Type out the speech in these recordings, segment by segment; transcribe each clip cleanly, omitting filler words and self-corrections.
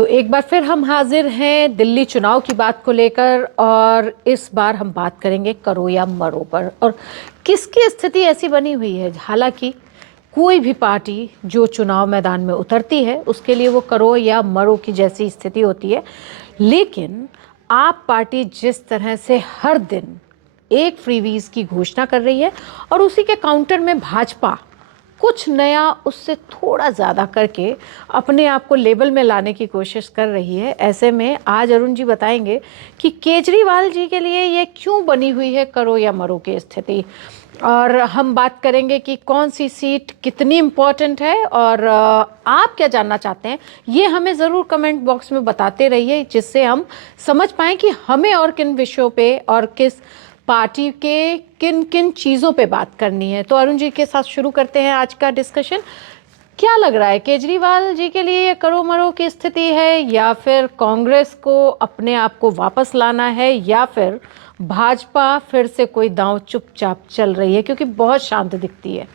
तो एक बार फिर हम हाजिर हैं दिल्ली चुनाव की बात को लेकर, और इस बार हम बात करेंगे करो या मरो पर। और किसकी स्थिति ऐसी बनी हुई है, हालांकि कोई भी पार्टी जो चुनाव मैदान में उतरती है उसके लिए वो करो या मरो की जैसी स्थिति होती है, लेकिन आप पार्टी जिस तरह से हर दिन एक फ्रीवीज की घोषणा कर रही है और उसी के काउंटर में भाजपा कुछ नया उससे थोड़ा ज़्यादा करके अपने आप को लेवल में लाने की कोशिश कर रही है, ऐसे में आज अरुण जी बताएंगे कि केजरीवाल जी के लिए ये क्यों बनी हुई है करो या मरो की स्थिति। और हम बात करेंगे कि कौन सी सीट कितनी इम्पोर्टेंट है, और आप क्या जानना चाहते हैं ये हमें ज़रूर कमेंट बॉक्स में बताते रहिए, जिससे हम समझ पाएँ कि हमें और किन विषयों पे और किस पार्टी के किन किन चीज़ों पे बात करनी है। तो अरुण जी के साथ शुरू करते हैं आज का डिस्कशन। क्या लग रहा है, केजरीवाल जी के लिए ये करो मरो की स्थिति है, या फिर कांग्रेस को अपने आप को वापस लाना है, या फिर भाजपा फिर से कोई दांव चुपचाप चल रही है, क्योंकि बहुत शांत दिखती है।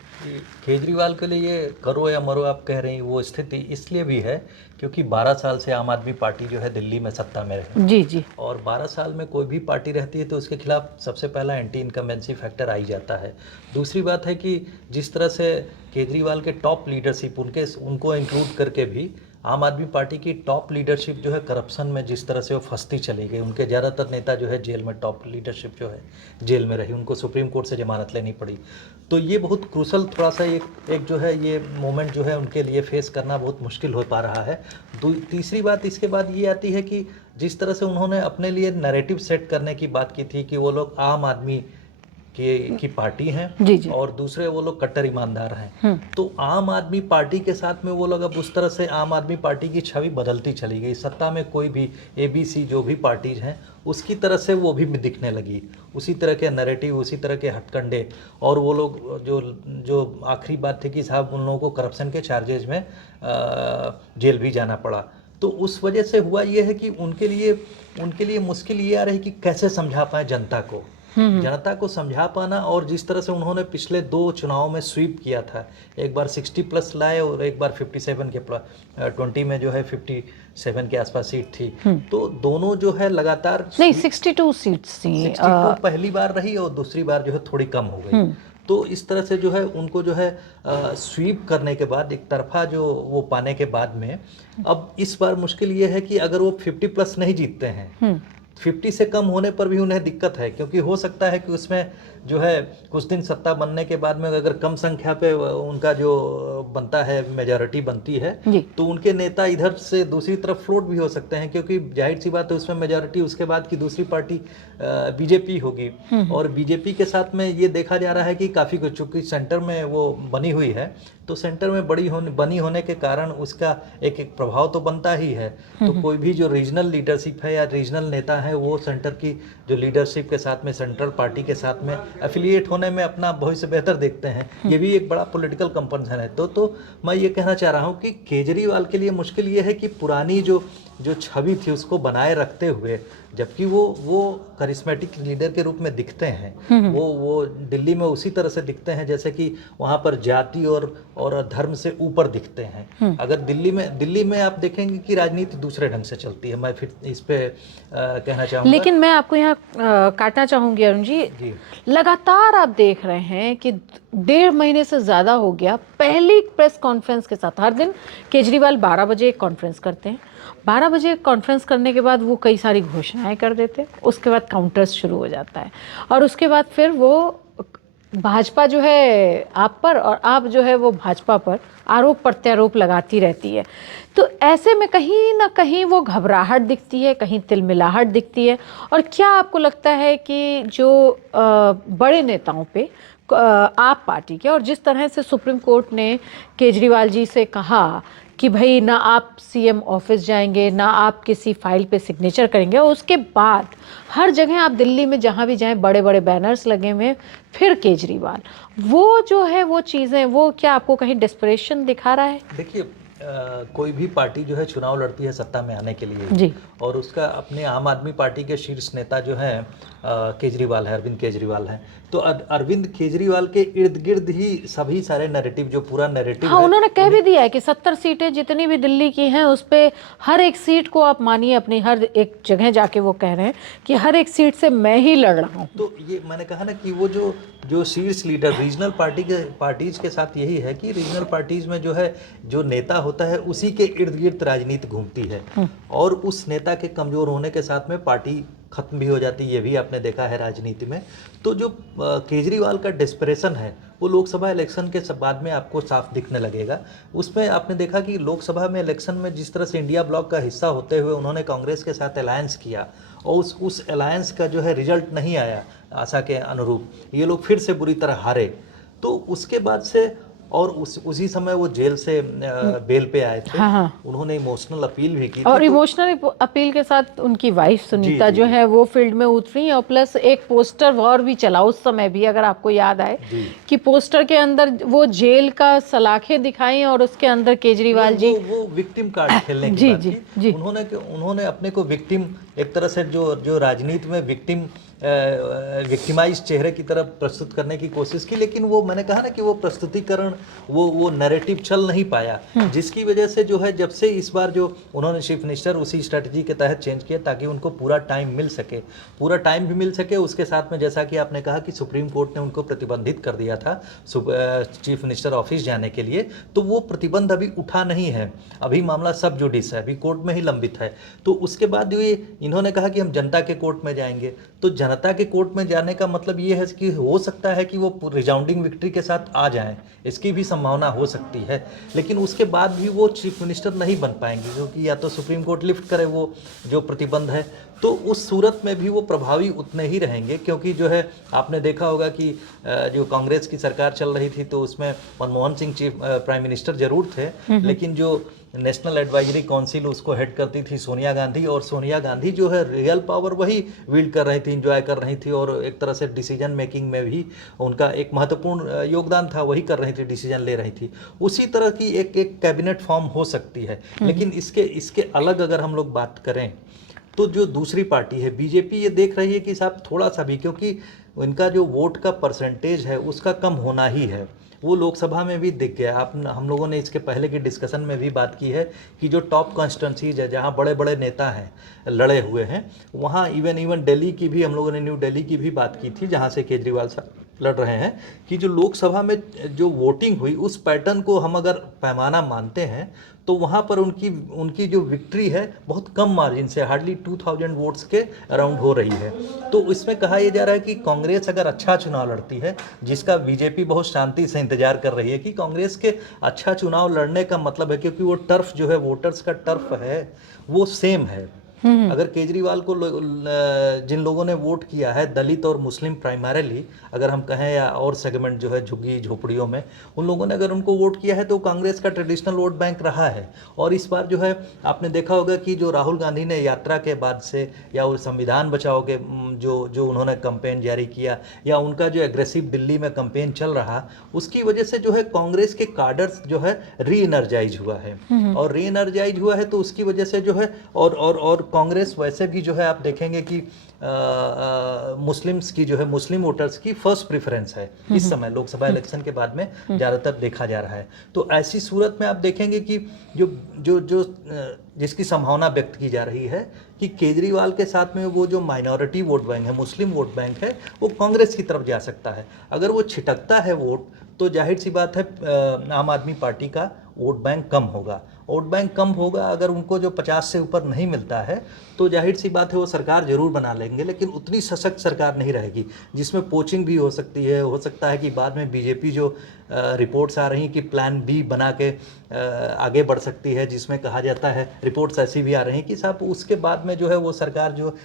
केजरीवाल के लिए ये करो या मरो आप कह रहे हैं, वो स्थिति इसलिए भी है क्योंकि 12 साल से आम आदमी पार्टी जो है दिल्ली में सत्ता में रही। जी जी। और 12 साल में कोई भी पार्टी रहती है तो उसके खिलाफ सबसे पहला एंटी इनकम्बेंसी फैक्टर आ ही जाता है। दूसरी बात है कि जिस तरह से केजरीवाल के टॉप लीडरशिप उनको इंक्लूड करके भी आम आदमी पार्टी की टॉप लीडरशिप जो है करप्शन में जिस तरह से वो फंसती चली गई, उनके ज़्यादातर नेता जो है जेल में, टॉप लीडरशिप जो है जेल में रही, उनको सुप्रीम कोर्ट से जमानत लेनी पड़ी। तो ये बहुत क्रूशल थोड़ा सा एक जो है ये मोमेंट जो है उनके लिए फेस करना बहुत मुश्किल हो पा रहा है। तीसरी बात इसके बाद ये आती है कि जिस तरह से उन्होंने अपने लिए नैरेटिव सेट करने की बात की थी कि वो लोग आम आदमी की पार्टी हैं जी जी। और दूसरे वो लोग कट्टर ईमानदार हैं, तो आम आदमी पार्टी के साथ में वो लोग अब उस तरह से आम आदमी पार्टी की छवि बदलती चली गई। सत्ता में कोई भी एबीसी जो भी पार्टीज हैं उसकी तरह से वो भी दिखने लगी, उसी तरह के नैरेटिव, उसी तरह के हथकंडे। और वो लोग जो जो आखिरी बात थी कि साहब उन लोगों को करप्शन के चार्जेज में जेल भी जाना पड़ा। तो उस वजह से हुआ ये है कि उनके लिए मुश्किल ये आ रही कि कैसे समझा पाए जनता को समझा पाना। और जिस तरह से उन्होंने पिछले 2 चुनाव में स्वीप किया था, एक बार 60+ लाए और एक बार 57 के 20 में जो है 57 के आसपास सीट थी, तो दोनों जो है लगातार नहीं, 62 सीट्स थी। 62 पहली बार रही और दूसरी बार जो है थोड़ी कम हो गई। तो इस तरह से जो है उनको जो है स्वीप करने के बाद, एक तरफा जो वो पाने के बाद में, अब इस बार मुश्किल ये है कि अगर वो 50+ नहीं जीतते हैं, 50 से कम होने पर भी उन्हें दिक्कत है, क्योंकि हो सकता है कि उसमें जो है कुछ दिन सत्ता बनने के बाद में अगर कम संख्या पे उनका जो बनता है, मेजॉरिटी बनती है, तो उनके नेता इधर से दूसरी तरफ फ्लोट भी हो सकते हैं, क्योंकि जाहिर सी बात है उसमें मेजॉरिटी उसके बाद की दूसरी पार्टी बीजेपी होगी। और बीजेपी के साथ में ये देखा जा रहा है कि काफ़ी कुछ, चूँकि सेंटर में वो बनी हुई है, तो सेंटर में बनी होने के कारण उसका एक प्रभाव तो बनता ही है। तो कोई भी जो रीजनल लीडरशिप है या रीजनल नेता है, वो सेंटर की जो लीडरशिप के साथ में, सेंट्रल पार्टी के साथ में एफिलिएट होने में अपना भविष्य बेहतर देखते हैं। ये भी एक बड़ा पॉलिटिकल कंपनसन है। तो मैं ये कहना चाह रहा हूँ कि केजरीवाल के लिए मुश्किल ये है कि पुरानी जो छवि थी उसको बनाए रखते हुए, जबकि वो करिश्मेटिक लीडर के रूप में दिखते हैं, वो दिल्ली में उसी तरह से दिखते हैं जैसे कि वहाँ पर जाति और धर्म से ऊपर दिखते हैं। अगर दिल्ली में आप देखेंगे कि राजनीति दूसरे ढंग से चलती है। मैं फिर इस पे कहना चाहूँगा, लेकिन मैं आपको यहाँ काटना चाहूंगी अरुण जी। लगातार आप देख रहे हैं कि 1.5 महीने से ज़्यादा हो गया, पहली प्रेस कॉन्फ्रेंस के साथ हर दिन केजरीवाल 12 बजे एक कॉन्फ्रेंस करते हैं। 12 बजे कॉन्फ्रेंस करने के बाद वो कई सारी घोषणाएं कर देते हैं, उसके बाद काउंटर्स शुरू हो जाता है, और उसके बाद फिर वो भाजपा जो है आप पर और आप जो है वो भाजपा पर आरोप प्रत्यारोप लगाती रहती है। तो ऐसे में कहीं ना कहीं वो घबराहट दिखती है, कहीं तिलमिलाहट दिखती है। और क्या आपको लगता है कि जो बड़े नेताओं पे आप पार्टी के, और जिस तरह से सुप्रीम कोर्ट ने केजरीवाल जी से कहा कि भाई ना आप सीएम ऑफिस जाएंगे, ना आप किसी फाइल पे सिग्नेचर करेंगे, और उसके बाद हर जगह आप दिल्ली में जहाँ भी जाएं बड़े बड़े बैनर्स लगे हुए हैं, फिर केजरीवाल, वो जो है वो चीज़ें, वो क्या आपको कहीं डेस्परेशन दिखा रहा है? देखिए कोई भी पार्टी जो है चुनाव लड़ती है सत्ता में आने के लिए जी। और उसका अपने आम आदमी पार्टी के शीर्ष नेता जो हैं केजरीवाल है, अरविंद केजरीवाल हैं। तो अरविंद केजरीवाल के इर्द गिर्द ही सभी सारे नैरेटिव, जो पूरा नैरेटिव हाँ, है उन्होंने कह भी दिया है कि 70 सीटें जितनी भी दिल्ली की हैं उस पे हर एक सीट को आप मानिए, अपनी हर एक जगह जाके वो कह रहे हैं कि हर एक सीट से मैं ही लड़ रहा हूँ। तो ये मैंने कहा ना कि वो जो शीर्ष लीडर रीजनल पार्टीज के साथ यही है कि रीजनल पार्टीज में जो है जो नेता होता है उसी के इर्द गिर्द राजनीति घूमती है और उस नेता के कमजोर होने के साथ में पार्टी खत्म भी हो जाती है। ये भी आपने देखा है राजनीति में। तो जो केजरीवाल का डिस्परेशन है वो लोकसभा इलेक्शन के बाद में आपको साफ दिखने लगेगा। उसमें आपने देखा कि लोकसभा में इलेक्शन में जिस तरह से इंडिया ब्लॉक का हिस्सा होते हुए उन्होंने कांग्रेस के साथ अलायंस किया और उस अलायंस का जो है रिजल्ट नहीं आया आशा के अनुरूप, ये लोग फिर से बुरी तरह हारे। तो उसके बाद से और उसी समय वो जेल से बेल पे आए थे। हाँ, हाँ। उन्होंने इमोशनल अपील भी की और थी। इमोशनल अपील के साथ उनकी वाइफ सुनीता जी, जो जी। है वो फील्ड में उतरी और प्लस एक पोस्टर वॉर भी चला उस समय भी, अगर आपको याद आए जी। कि पोस्टर के अंदर वो जेल का सलाखें दिखाई और उसके अंदर केजरीवाल जी वो विक्टिम कार्ड खेलने की जी, बात जी, की। जी। उन्होंने अपने को विक्टिम, एक तरह से जो राजनीति में विक्टिमाइज चेहरे की तरफ प्रस्तुत करने की कोशिश की, लेकिन वो मैंने कहा ना कि वो प्रस्तुतिकरण, वो नैरेटिव चल नहीं पाया, जिसकी वजह से जो है जब से इस बार जो उन्होंने चीफ मिनिस्टर उसी स्ट्रेटजी के तहत चेंज किया ताकि उनको पूरा टाइम मिल सके, पूरा टाइम भी मिल सके। उसके साथ में जैसा कि आपने कहा कि सुप्रीम कोर्ट ने उनको प्रतिबंधित कर दिया था चीफ मिनिस्टर ऑफिस जाने के लिए, तो वो प्रतिबंध अभी उठा नहीं है। अभी मामला सब जुडिस है, अभी कोर्ट में ही लंबित है। तो उसके बाद ये इन्होंने कहा कि हम जनता के कोर्ट में जाएंगे। तो जनता के कोर्ट में जाने का मतलब ये है कि हो सकता है कि वो रिजाउंडिंग विक्ट्री के साथ आ जाएं, इसकी भी संभावना हो सकती है। लेकिन उसके बाद भी वो चीफ मिनिस्टर नहीं बन पाएंगे क्योंकि या तो सुप्रीम कोर्ट लिफ्ट करे वो जो प्रतिबंध है, तो उस सूरत में भी वो प्रभावी उतने ही रहेंगे। क्योंकि जो है आपने देखा होगा कि जो कांग्रेस की सरकार चल रही थी तो उसमें Manmohan Singh chief prime minister जरूर थे, लेकिन जो नेशनल एडवाइजरी काउंसिल उसको हेड करती थी सोनिया गांधी, और सोनिया गांधी जो है रियल पावर वही विल्ड कर रही थी, इंजॉय कर रही थी, और एक तरह से डिसीजन मेकिंग में भी उनका एक महत्वपूर्ण योगदान था, वही कर रही थी, डिसीजन ले रही थी। उसी तरह की एक कैबिनेट फॉर्म हो सकती है। लेकिन इसके अलग अगर हम लोग बात करें तो जो दूसरी पार्टी है बीजेपी, ये देख रही है कि साहब थोड़ा सा भी, क्योंकि इनका जो वोट का परसेंटेज है उसका कम होना ही है, वो लोकसभा में भी दिख गया। हम लोगों ने इसके पहले की डिस्कशन में भी बात की है कि जो टॉप कॉन्स्टिट्यूंसीज है जहाँ बड़े बड़े नेता हैं लड़े हुए हैं, वहाँ इवन दिल्ली की भी हम लोगों ने न्यू दिल्ली की भी बात की थी जहाँ से केजरीवाल साहब लड़ रहे हैं, कि जो लोकसभा में जो वोटिंग हुई उस पैटर्न को हम अगर पैमाना मानते हैं तो वहाँ पर उनकी जो विक्ट्री है बहुत कम मार्जिन से, हार्डली 2000 वोट्स के अराउंड हो रही है। तो इसमें कहा यह जा रहा है कि कांग्रेस अगर अच्छा चुनाव लड़ती है, जिसका बीजेपी बहुत शांति से इंतजार कर रही है कि कांग्रेस के अच्छा चुनाव लड़ने का मतलब है, क्योंकि वो टर्फ जो है वोटर्स का टर्फ है वो सेम है। अगर केजरीवाल को जिन लोगों ने वोट किया है दलित और मुस्लिम प्राइमरीली, अगर हम कहें, या और सेगमेंट जो है झुग्गी झोपड़ियों में, उन लोगों ने अगर उनको वोट किया है तो कांग्रेस का ट्रेडिशनल वोट बैंक रहा है। और इस बार जो है आपने देखा होगा कि जो राहुल गांधी ने यात्रा के बाद से, या वो संविधान बचाओ के जो उन्होंने कैंपेन जारी किया, या उनका जो एग्रेसिव दिल्ली में कैंपेन चल रहा, उसकी वजह से जो है कांग्रेस के काडर्स जो है री एनर्जाइज हुआ है। और री एनर्जाइज हुआ है तो उसकी वजह से जो है और कांग्रेस वैसे भी जो है आप देखेंगे कि मुस्लिम्स की जो है, मुस्लिम वोटर्स की फर्स्ट प्रेफरेंस है इस समय लोकसभा इलेक्शन के बाद में ज़्यादातर देखा जा रहा है। तो ऐसी सूरत में आप देखेंगे कि जो जिसकी संभावना व्यक्त की जा रही है कि केजरीवाल के साथ में वो जो माइनॉरिटी वोट बैंक है, मुस्लिम वोट बैंक है, वो कांग्रेस की तरफ जा सकता है। अगर वो छिटकता है वोट तो जाहिर सी बात है आम आदमी पार्टी का वोट बैंक कम होगा। वोट बैंक कम होगा, अगर उनको जो 50 से ऊपर नहीं मिलता है तो जाहिर सी बात है वो सरकार जरूर बना लेंगे, लेकिन उतनी सशक्त सरकार नहीं रहेगी, जिसमें पोचिंग भी हो सकती है। हो सकता है कि बाद में बीजेपी जो रिपोर्ट्स आ रही हैं कि प्लान बी बना के आगे बढ़ सकती है, जिसमें कहा जाता है, रिपोर्ट्स ऐसी भी आ रही हैं कि साहब उसके बाद में जो है वो सरकार जो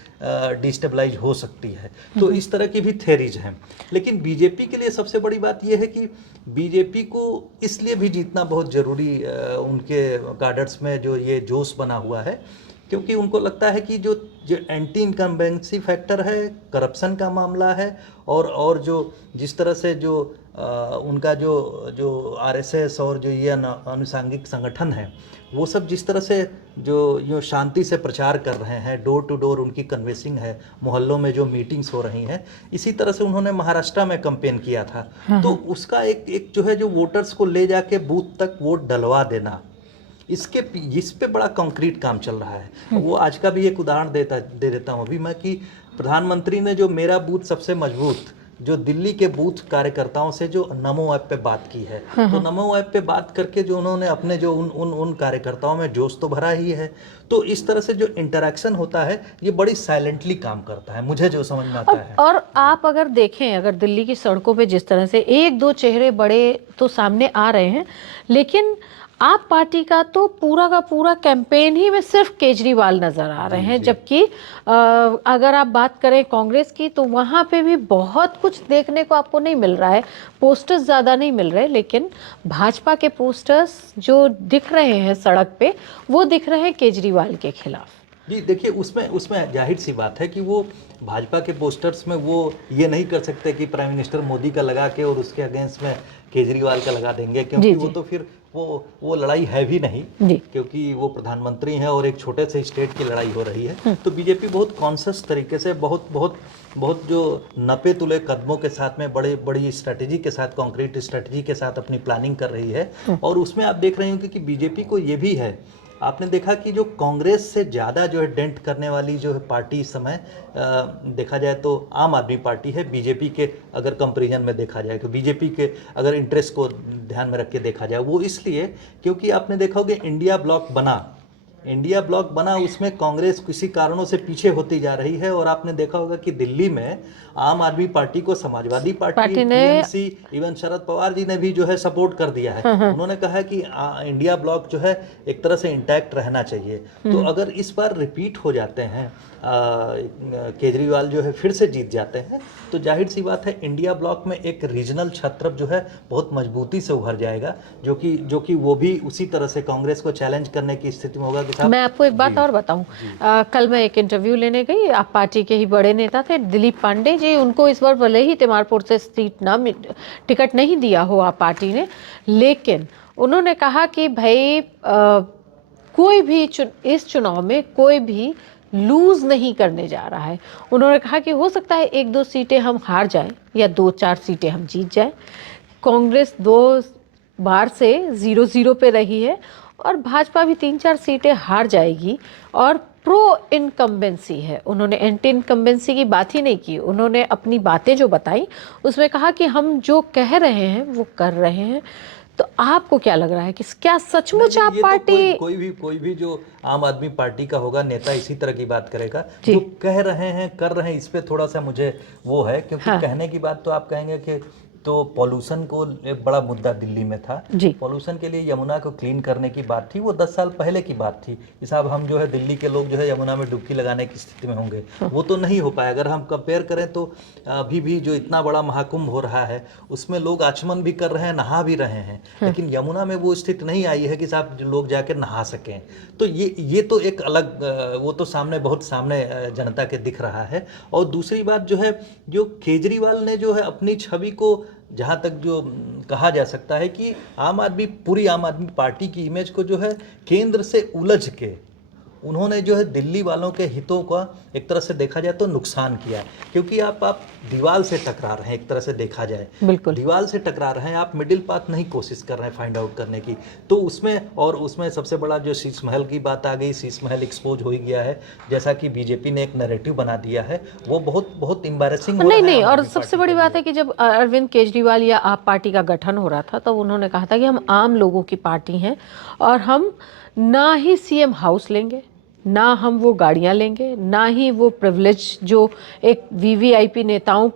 डिस्टेबलाइज हो सकती है। तो इस तरह की भी थेरीज हैं। लेकिन बीजेपी के लिए सबसे बड़ी बात यह है कि बीजेपी को इसलिए भी जीतना बहुत ज़रूरी, उनके कार्डर्स में जो ये जोश बना हुआ है क्योंकि उनको लगता है कि जो जो एंटी इनकम्बेंसी फैक्टर है, करप्शन का मामला है, और जो जिस तरह से जो उनका जो जो आरएसएस और जो ये अनुसांगिक संगठन है, वो सब जिस तरह से जो शांति से प्रचार कर रहे हैं, डोर टू डोर उनकी कन्वेंसिंग है, मोहल्लों में जो मीटिंग्स हो रही हैं, इसी तरह से उन्होंने महाराष्ट्र में कैंपेन किया था। तो उसका एक जो है जो वोटर्स को ले जाके बूथ तक वोट डलवा देना, इस पे बड़ा कंक्रीट काम चल रहा है। वो आज का भी एक उदाहरण दे देता हूँ अभी मैं, कि प्रधानमंत्री ने जो मेरा बूथ सबसे मजबूत, जो दिल्ली के बूथ कार्यकर्ताओं से जो नमो ऐप पे बात की है, तो नमो ऐप पे बात करके जो उन्होंने अपने जो उन कार्यकर्ताओं में जोश तो भरा ही है। तो इस तरह से जो इंटरेक्शन होता है, ये बड़ी साइलेंटली काम करता है, मुझे जो समझ में आता है। और आप अगर देखें, अगर दिल्ली की सड़कों पे जिस तरह से एक दो चेहरे बड़े तो सामने आ रहे हैं, लेकिन आप पार्टी का तो पूरा का पूरा कैंपेन ही में सिर्फ केजरीवाल नजर आ रहे हैं, जबकि अगर आप बात करें कांग्रेस की तो वहाँ पे भी बहुत कुछ देखने को आपको नहीं मिल रहा है, पोस्टर्स ज़्यादा नहीं मिल रहे, लेकिन भाजपा के पोस्टर्स जो दिख रहे हैं सड़क पे, वो दिख रहे हैं केजरीवाल के खिलाफ। जी देखिए, उसमें जाहिर सी बात है कि वो भाजपा के पोस्टर्स में वो ये नहीं कर सकते कि प्राइम मिनिस्टर मोदी का लगा के और उसके अगेंस्ट में केजरीवाल का लगा देंगे, क्योंकि वो तो फिर वो लड़ाई है भी नहीं, क्योंकि वो प्रधानमंत्री हैं और एक छोटे से स्टेट की लड़ाई हो रही है। तो बीजेपी बहुत कॉन्शियस तरीके से, बहुत जो नपे तुले कदमों के साथ में, बड़ी स्ट्रेटेजी के साथ, कॉन्क्रीट स्ट्रेटेजी के साथ अपनी प्लानिंग कर रही है। और उसमें आप देख रहे होंगे कि बीजेपी को ये भी है, आपने देखा कि जो कांग्रेस से ज़्यादा जो है डेंट करने वाली जो है पार्टी इस समय देखा जाए तो आम आदमी पार्टी है, बीजेपी के अगर कंपैरिजन में देखा जाए, तो बीजेपी के अगर इंटरेस्ट को ध्यान में रख के देखा जाए, वो इसलिए क्योंकि आपने देखा होगा इंडिया ब्लॉक बना, उसमें कांग्रेस किसी कारणों से पीछे होती जा रही है। और आपने देखा होगा कि दिल्ली में आम आदमी पार्टी को Samajwadi party TMC, even Sharad Pawar ji ने भी जो है सपोर्ट कर दिया है। उन्होंने कहा है कि इंडिया ब्लॉक जो है एक तरह से इंटैक्ट रहना चाहिए। तो अगर इस बार रिपीट हो जाते हैं, केजरीवाल जो है फिर से जीत जाते हैं, तो जाहिर सी बात है इंडिया ब्लॉक में एक रीजनल छत्र जो है बहुत मजबूती से उभर जाएगा, जो कि वो भी उसी तरह से कांग्रेस को चैलेंज करने की स्थिति में होगा। मैं आपको एक बात और बताऊं, कल मैं एक इंटरव्यू लेने गई, आप पार्टी के ही बड़े नेता थे दिलीप पांडे जी, उनको इस बार भले ही तिमारपुर से टिकट नहीं दिया हो आप पार्टी ने, लेकिन उन्होंने कहा कि भाई कोई भी इस चुनाव में कोई भी लूज नहीं करने जा रहा है। उन्होंने कहा कि हो सकता है 1-2 सीटें हम हार जाएं या 2-4 सीटें हम जीत जाएं। कांग्रेस 2 बार से 0-0 पे रही है और भाजपा भी 3-4 सीटें हार जाएगी, और प्रो इनकम्बेंसी है। उन्होंने एंटी इनकम्बेंसी की बात ही नहीं की, उन्होंने अपनी बातें जो बताई उसमें कहा कि हम जो कह रहे हैं वो कर रहे हैं। तो आपको क्या लग रहा है कि क्या सचमुच आप पार्टी, तो कोई भी जो आम आदमी पार्टी का होगा नेता इसी तरह की बात करेगा, जो कह रहे हैं कर रहे हैं, इस पे थोड़ा सा मुझे वो है, क्योंकि कहने की बात तो आप कहेंगे कि तो पॉल्यूशन को एक बड़ा मुद्दा दिल्ली में था, पॉल्यूशन के लिए यमुना को क्लीन करने की बात थी, वो 10 साल पहले की बात थी। हिसाब हम जो है दिल्ली के लोग जो है यमुना में डुबकी लगाने की स्थिति में होंगे, वो तो नहीं हो पाया। अगर हम कंपेयर करें तो अभी भी जो इतना बड़ा महाकुंभ हो रहा है उसमें लोग आचमन भी कर रहे हैं, नहा भी रहे हैं, लेकिन यमुना में वो स्थिति नहीं आई है कि साहब लोग जाकर नहा सकें। तो ये तो एक अलग, वो तो बहुत सामने जनता के दिख रहा है। और दूसरी बात जो है, जो केजरीवाल ने जो है अपनी छवि को, जहाँ तक जो कहा जा सकता है कि पूरी आम आदमी पार्टी की इमेज को जो है केंद्र से उलझ के उन्होंने जो है दिल्ली वालों के हितों का एक तरह से देखा जाए तो नुकसान किया है, क्योंकि आप दीवार से टकरा रहे हैं, एक तरह से देखा जाए बिल्कुल दीवार से टकरा रहे हैं, आप मिडिल पाथ नहीं कोशिश कर रहे हैं फाइंड आउट करने की। तो उसमें सबसे बड़ा जो शीश महल की बात आ गई, शीश महल एक्सपोज हो ही गया है, जैसा कि बीजेपी ने एक नैरेटिव बना दिया है, वो बहुत एम्बैरेसिंग नहीं। और सबसे बड़ी बात है कि जब अरविंद केजरीवाल या आप पार्टी का गठन हो रहा था तब उन्होंने कहा था कि हम आम लोगों की पार्टी हैं और हम ना ही सीएम हाउस लेंगे, ना हम वो गाड़ियां लेंगे, ना ही वो प्रिविलेज जो एक वीवीआईपी नेताओं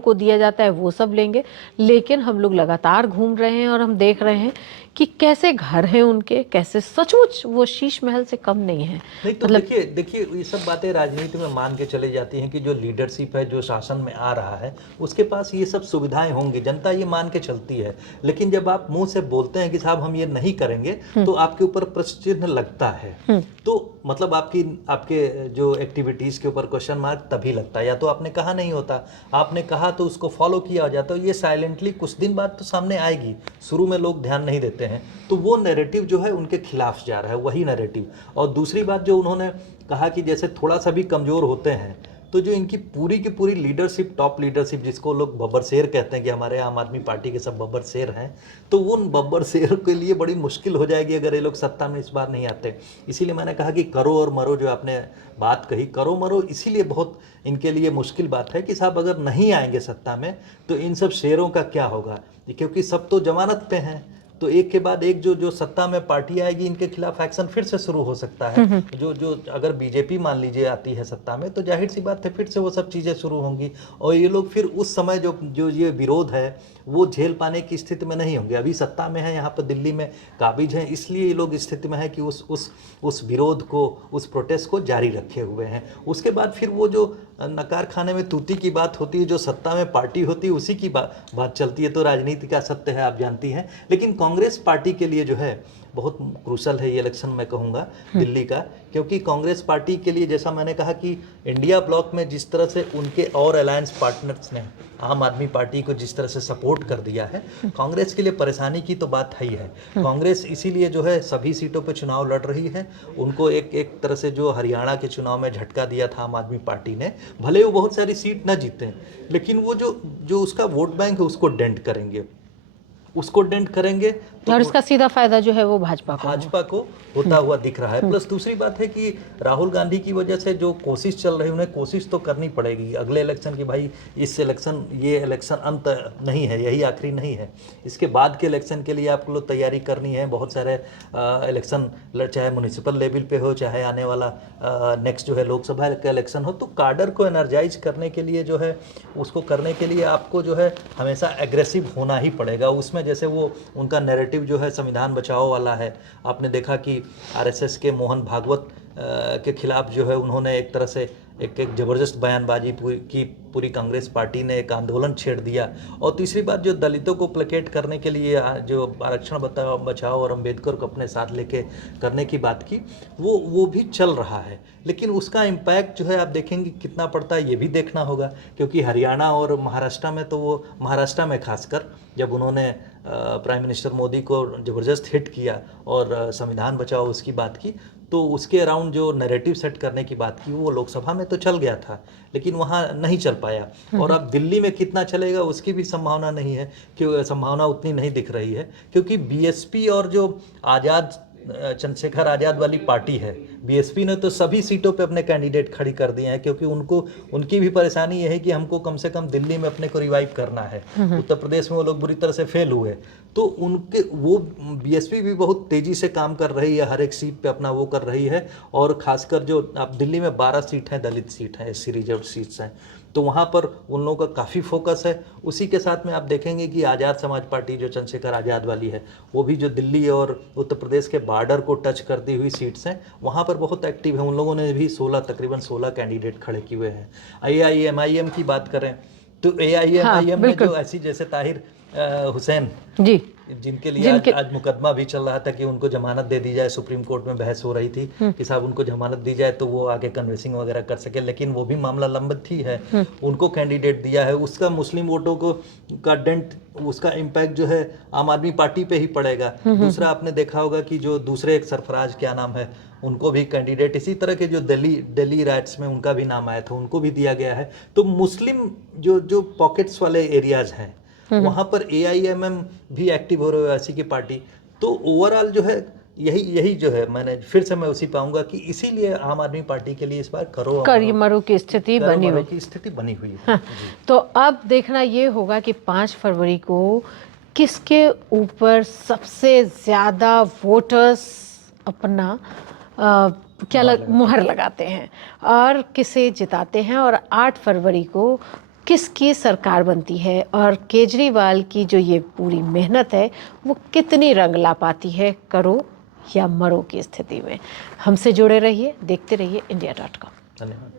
को दिया जाता है वो सब लेंगे, लेकिन हम लोग लगातार घूम रहे हैं और हम देख रहे हैं कि कैसे घर हैं उनके, कैसे सचमुच वो शीश महल से कम नहीं है। नहीं तो मतलब देखिए देखिए ये सब बातें राजनीति में मान के चले जाती हैं कि जो लीडरशिप है, जो शासन में आ रहा है, उसके पास ये सब सुविधाएं होंगी, जनता ये मान के चलती है। लेकिन जब आप मुंह से बोलते हैं कि साहब हम ये नहीं करेंगे, तो आपके ऊपर प्रश्न चिन्ह लगता है। तो मतलब आपके जो एक्टिविटीज के ऊपर क्वेश्चन मार्क तभी लगता है, या तो आपने कहा नहीं होता, आपने कहा तो उसको फॉलो किया जाता है। ये साइलेंटली कुछ दिन बाद तो सामने आएगी, शुरू में लोग ध्यान नहीं देते हैं, तो वो नैरेटिव जो है उनके खिलाफ जा रहा है, वही नैरेटिव। और दूसरी बात जो उन्होंने कहा कि जैसे थोड़ा सा भी कमजोर होते हैं, तो जो इनकी पूरी की पूरी लीडरशिप, टॉप लीडरशिप, जिसको लोग बब्बर शेर कहते हैं कि हमारे आम आदमी पार्टी के सब बब्बर शेर हैं, तो वो उन बब्बर शेर के लिए बड़ी मुश्किल हो जाएगी अगर ये लोग सत्ता में इस बार नहीं आते। इसीलिए मैंने कहा कि करो और मरो, जो आपने बात कही, करो मरो, इसीलिए बहुत इनके लिए मुश्किल बात है कि साहब अगर नहीं आएंगे सत्ता में तो इन सब शेरों का क्या होगा, क्योंकि सब तो जमानत पे हैं। तो एक के बाद एक जो जो सत्ता में पार्टी आएगी, इनके खिलाफ एक्शन फिर से शुरू हो सकता है। जो जो अगर बीजेपी मान लीजिए आती है सत्ता में, तो जाहिर सी बात है फिर से वो सब चीज़ें शुरू होंगी, और ये लोग फिर उस समय जो जो ये विरोध है वो झेल पाने की स्थिति में नहीं होंगे। अभी सत्ता में है, यहाँ पर दिल्ली में काबिज हैं, इसलिए ये लोग स्थिति में है कि उस विरोध को, उस प्रोटेस्ट को जारी रखे हुए हैं। उसके बाद फिर वो जो नकार खाने में तूती की बात होती है, जो सत्ता में पार्टी होती है उसी की बात चलती है। तो राजनीति का सत्य है, आप जानती हैं। लेकिन कांग्रेस पार्टी के लिए जो है बहुत क्रूशल है ये इलेक्शन, मैं कहूँगा दिल्ली का, क्योंकि कांग्रेस पार्टी के लिए, जैसा मैंने कहा कि इंडिया ब्लॉक में जिस तरह से उनके और अलायंस पार्टनर्स ने आम आदमी पार्टी को जिस तरह से सपोर्ट कर दिया है, कांग्रेस के लिए परेशानी की तो बात है ही है। कांग्रेस इसीलिए जो है सभी सीटों पर चुनाव लड़ रही है। उनको एक तरह से जो हरियाणा के चुनाव में झटका दिया था आम आदमी पार्टी ने, भले वो बहुत सारी सीट न जीते, लेकिन वो जो उसका वोट बैंक है उसको डेंट करेंगे, तो और इसका सीधा फायदा जो है वो भाजपा को होता हुआ दिख रहा है। प्लस दूसरी बात है कि राहुल गांधी की वजह से जो कोशिश चल रही है, उन्हें कोशिश तो करनी पड़ेगी अगले इलेक्शन की, भाई ये इलेक्शन अंत नहीं है, यही आखिरी नहीं है, इसके बाद के इलेक्शन के लिए आपको तैयारी करनी है। बहुत सारे इलेक्शन, चाहे म्यूनिसिपल लेवल पे हो, चाहे आने वाला नेक्स्ट जो है लोकसभा का इलेक्शन हो, तो काडर को एनर्जाइज करने के लिए जो है, उसको करने के लिए आपको जो है हमेशा एग्रेसिव होना ही पड़ेगा। उसमें जैसे वो उनका नैरेटिव जो है संविधान बचाओ वाला है। आपने देखा कि आरएसएस के मोहन भागवत के खिलाफ जो है उन्होंने एक तरह से एक ज़बरदस्त बयानबाजी पूरी कांग्रेस पार्टी ने एक आंदोलन छेड़ दिया। और तीसरी बात, जो दलितों को प्लेकेट करने के लिए जो आरक्षण बचाओ और अंबेडकर को अपने साथ लेके करने की बात की, वो भी चल रहा है। लेकिन उसका इम्पैक्ट जो है आप देखेंगे कितना पड़ता है, ये भी देखना होगा। क्योंकि हरियाणा और महाराष्ट्र में, तो वो महाराष्ट्र में खासकर जब उन्होंने प्राइम मिनिस्टर मोदी को ज़बरदस्त हिट किया और संविधान बचाओ उसकी बात की, तो उसके अराउंड जो नैरेटिव सेट करने की बात की, वो लोकसभा में तो चल गया था, लेकिन वहाँ नहीं चल पाया। और अब दिल्ली में कितना चलेगा उसकी भी संभावना नहीं है, कि संभावना उतनी नहीं दिख रही है। क्योंकि बीएसपी और जो चंद्रशेखर आज़ाद वाली पार्टी है, बीएसपी ने तो सभी सीटों पे अपने कैंडिडेट खड़ी कर दिए हैं, क्योंकि उनकी भी परेशानी यह है कि हमको कम से कम दिल्ली में अपने को रिवाइव करना है। उत्तर प्रदेश में वो लोग बुरी तरह से फेल हुए, तो वो बीएसपी भी बहुत तेज़ी से काम कर रही है, हर एक सीट पे अपना वो कर रही है। और खासकर जो अब दिल्ली में 12 सीट हैं, दलित सीट हैं, एससी रिजर्व सीट्स हैं, तो वहाँ पर उन लोगों का काफ़ी फोकस है। उसी के साथ में आप देखेंगे कि आज़ाद समाज पार्टी जो चंद्रशेखर आज़ाद वाली है, वो भी जो दिल्ली और उत्तर प्रदेश के बॉर्डर को टच करती हुई सीट्स हैं, वहाँ पर बहुत एक्टिव है। उन लोगों ने भी तकरीबन 16 कैंडिडेट खड़े किए हुए हैं। AIMIM की बात करें तो AIMIM में जो ऐसी जैसे ताहिर हुसैन जी, जिनके लिए आज मुकदमा भी चल रहा था कि उनको जमानत दे दी जाए, सुप्रीम कोर्ट में बहस हो रही थी कि साहब उनको जमानत दी जाए तो वो आगे कन्वेंसिंग वगैरह कर सके, लेकिन वो भी मामला लंबित ही है। उनको कैंडिडेट दिया है, उसका मुस्लिम वोटों को का डेंट, उसका इम्पैक्ट जो है आम आदमी पार्टी पे ही पड़ेगा। दूसरा, आपने देखा होगा कि जो दूसरे एक सरफराज, क्या नाम है, उनको भी कैंडिडेट इसी तरह के, जो दिल्ली राइट्स में उनका भी नाम आया था, उनको भी दिया गया है। तो मुस्लिम जो पॉकेट्स वाले एरियाज हैं, वहाँ पर AIMM भी एक्टिव हो रही है, ऐसी की पार्टी। तो ओवरऑल जो है यही जो है, मैं उसी पाऊंगा कि इसीलिए आम आदमी पार्टी के लिए इस बार करो मरो की स्थिति बनी हुई है। हाँ। तो अब देखना ये होगा कि 5 फरवरी को किसके ऊपर सबसे ज़्यादा वोटर्स अपना मुहर लगाते हैं और किसे जिताते हैं। और 8 फरवरी को किसकी सरकार बनती है और केजरीवाल की जो ये पूरी मेहनत है वो कितनी रंग ला पाती है करो या मरो की स्थिति में। हमसे जुड़े रहिए, देखते रहिए India.com। धन्यवाद।